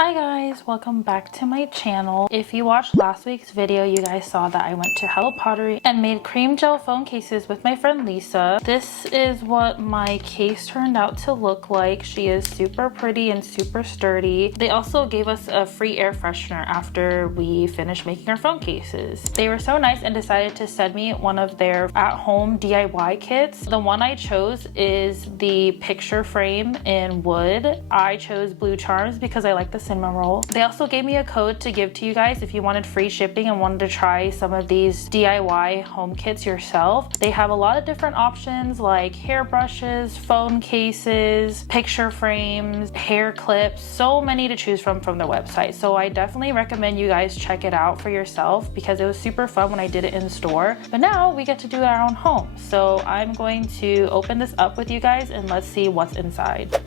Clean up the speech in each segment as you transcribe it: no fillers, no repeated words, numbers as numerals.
Hi guys, welcome back to my channel. If you watched last week's video, you guys saw that I went to Pottery and made cream gel phone cases with my friend Lisa. This is what my case turned out to look like. She is super pretty and super sturdy. They also gave us a free air freshener after we finished making our phone cases. They were so nice and decided to send me one of their at-home DIY kits. The one I chose is the picture frame in wood. I chose blue charms because I like the cinnamon roll. They also gave me a code to give to you guys if you wanted free shipping and wanted to try some of these DIY home kits yourself. They have a lot of different options like hair brushes, phone cases, picture frames, hair clips, so many to choose from their website. So I definitely recommend you guys check it out for yourself because it was super fun when I did it in store. But now we get to do our own home. So I'm going to open this up with you guys and let's see what's inside.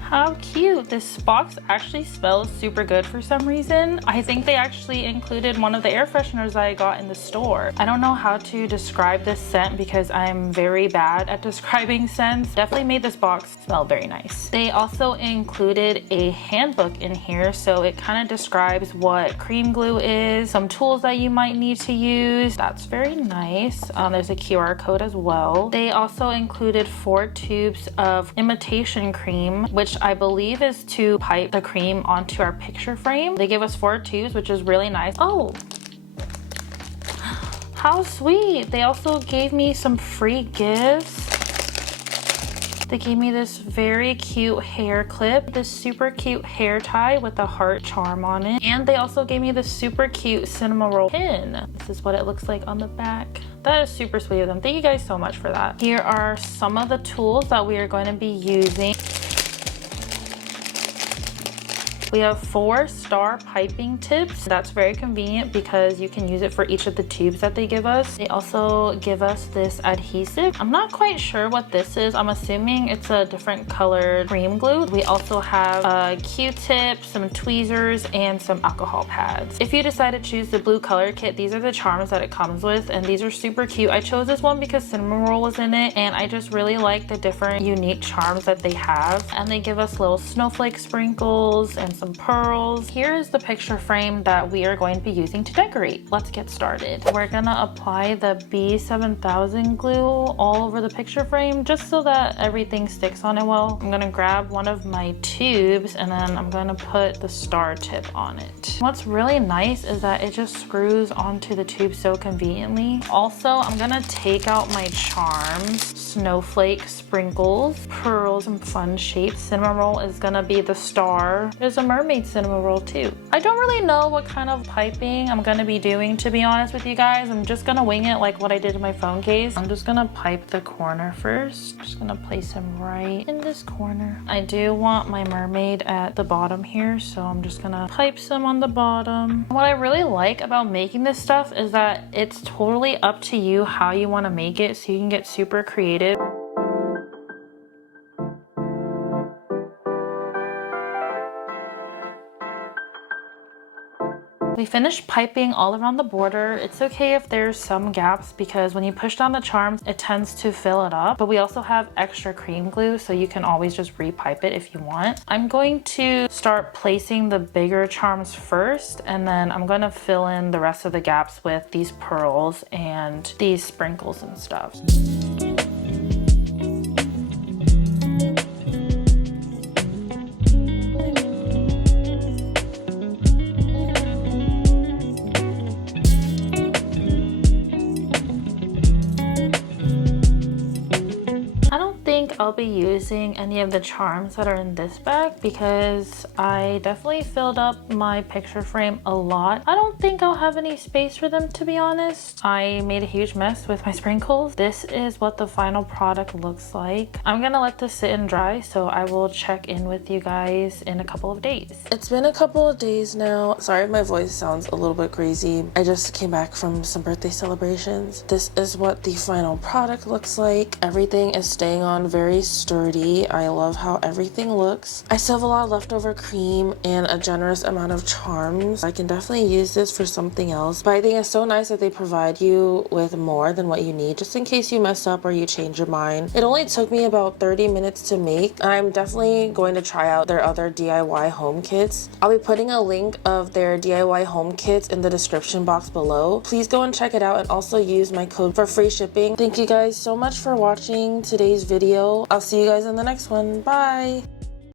How cute! This box actually smells super good for some reason. I think they actually included one of the air fresheners I got in the store. I don't know how to describe this scent because I'm very bad at describing scents. Definitely made this box smell very nice. They also included a handbook in here, so it kind of describes what cream glue is, some tools that you might need to use. That's very nice. There's a QR code as well. They also included 4 tubes of imitation cream, which I believe is to pipe the cream onto our picture frame. They gave us 4 tubes, which is really nice. Oh, how sweet. They also gave me some free gifts. They gave me this very cute hair clip, this super cute hair tie with a heart charm on it. And they also gave me this super cute cinnamon roll pin. This is what it looks like on the back. That is super sweet of them. Thank you guys so much for that. Here are some of the tools that we are going to be using. We have 4 star piping tips. That's very convenient because you can use it for each of the tubes that they give us. They also give us this adhesive. I'm not quite sure what this is. I'm assuming it's a different colored cream glue. We also have a Q-tip, some tweezers, and some alcohol pads. If you decide to choose the blue color kit, these are the charms that it comes with, and these are super cute. I chose this one because cinnamon roll was in it, and I just really like the different unique charms that they have. And they give us little snowflake sprinkles and some pearls. Here is the picture frame that we are going to be using to decorate. Let's get started. We're gonna apply the B7000 glue all over the picture frame just so that everything sticks on it well. I'm gonna grab one of my tubes and then I'm gonna put the star tip on it. What's really nice is that it just screws onto the tube so conveniently. Also, I'm gonna take out my charms, snowflake sprinkles, pearls, and fun shapes. Cinnamon roll is gonna be the star. There's a mermaid cinnamon roll too. I don't really know what kind of piping I'm gonna be doing, to be honest with you guys. I'm just gonna wing it like what I did in my phone case. I'm just gonna pipe the corner first. Just gonna place him right in this corner. I do want my mermaid at the bottom here, so I'm just gonna pipe some on the bottom. What I really like about making this stuff is that it's totally up to you how you want to make it, so you can get super creative. We finished piping all around the border. It's okay if there's some gaps because when you push down the charms, it tends to fill it up. But we also have extra cream glue, so you can always just repipe it if you want. I'm going to start placing the bigger charms first, and then I'm going to fill in the rest of the gaps with these pearls and these sprinkles and stuff. I'll be using any of the charms that are in this bag because I definitely filled up my picture frame a lot. I don't think I'll have any space for them, to be honest. I made a huge mess with my sprinkles. This is what the final product looks like. I'm gonna let this sit and dry, so I will check in with you guys in a couple of days. It's been a couple of days now. Sorry if my voice sounds a little bit crazy. I just came back from some birthday celebrations. This is what the final product looks like. Everything is staying on very sturdy. see, I love how everything looks. I still have a lot of leftover cream and a generous amount of charms. I can definitely use this for something else, but I think it's so nice that they provide you with more than what you need, just in case you mess up or you change your mind. It only took me about 30 minutes to make. I'm definitely going to try out their other DIY home kits. I'll be putting a link of their DIY home kits in the description box below. Please go and check it out and also use my code for free shipping. Thank you guys so much for watching today's video. I'll see you guys in the next one. Bye!